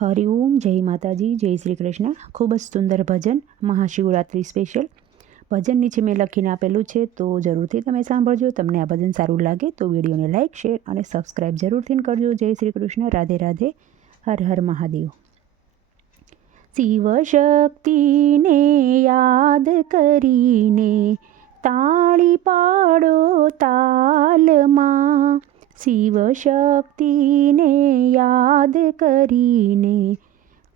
હરિઓમ, જય માતાજી, જય શ્રી કૃષ્ણ. ખૂબ જ સુંદર ભજન, મહાશિવરાત્રિ સ્પેશિયલ ભજન નીચે મેં લખીને આપેલું છે, તો જરૂરથી તમે સાંભળજો. તમને આ ભજન સારું લાગે તો વિડીયોને લાઇક, શેર અને સબસ્ક્રાઈબ જરૂરથી કરજો. જય શ્રી કૃષ્ણ. રાધે રાધે. હર હર મહાદેવ. શિવ શક્તિને યાદ કરીને તાળી પાડો તાલમાં. શિવ શક્તિને યાદ કરીને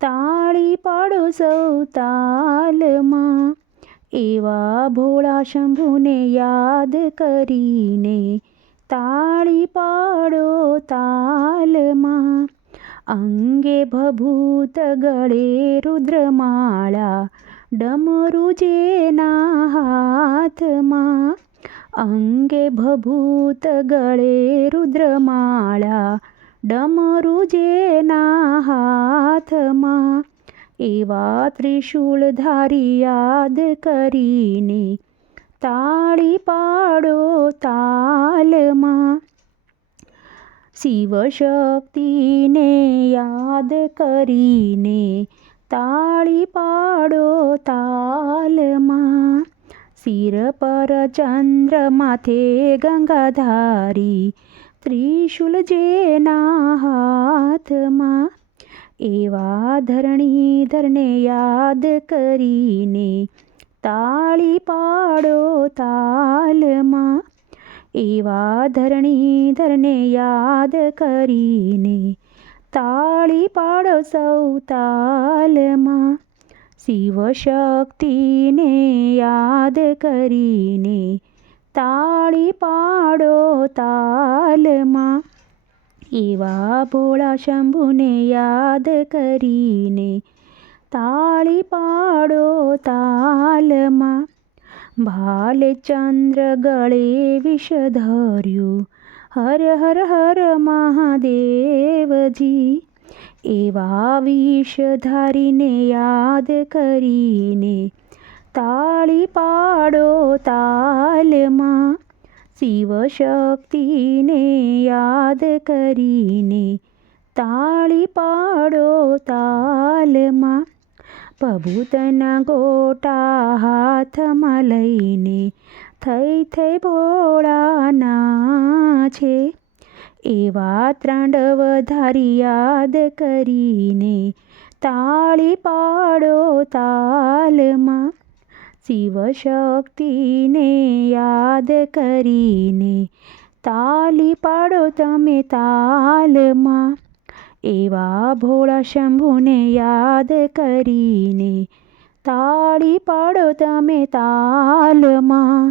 તાળી પાડો સૌ તાલમાં. એવા ભોળા શંભુને યાદ કરીને તાળી પાડો તાલમાં. અંગે ભભૂત ગળે રુદ્રમાળા ડમરું જેના હાથમાં. અંગે ભભૂત ગળે રુદ્રમાળા ડમરું જેના હાથમાં. એવા ત્રિશૂળધારી યાદ કરીને તાળી પાડો તાલમાં. શિવ શક્તિને યાદ કરીને તાળી પાડો તાલમાં. શિર પર ચંદ્ર માથે ગંગાધારી ત્રિશૂલ જેના હાથમાં. એવા ધરણીધરને યાદ કરીને તાળી પાડો તાલમાં. એવા ધરણીધરને યાદ કરીને તાળી પાડો સૌ તાલમાં. શિવ શક્તિને યાદ કરીને તાળી પાડો તાલમાં. એવા ભોળા શંભુને યાદ કરીને તાળી પાડો તાલમાં. ભાલે ચંદ્ર ગળે વિષ ધર્યું હર હર હર મહાદેવજી. એવા વિષધારીને યાદ કરીને તાળી પાડો તાલમાં. શિવ શક્તિને યાદ કરીને તાળી પાડો તાલમાં. ભભૂતના ગોટા હાથમાં લઈને થઈ થઈ ભોળાના છે. એવા ત્રાંડવધારી યાદ કરીને તાળી પાડો તાલમાં. શિવ શક્તિને યાદ કરીને તાળી પાડો તમે તાલમાં. એવા ભોળા શંભુને યાદ કરીને તાળી પાડો તમે તાલમાં.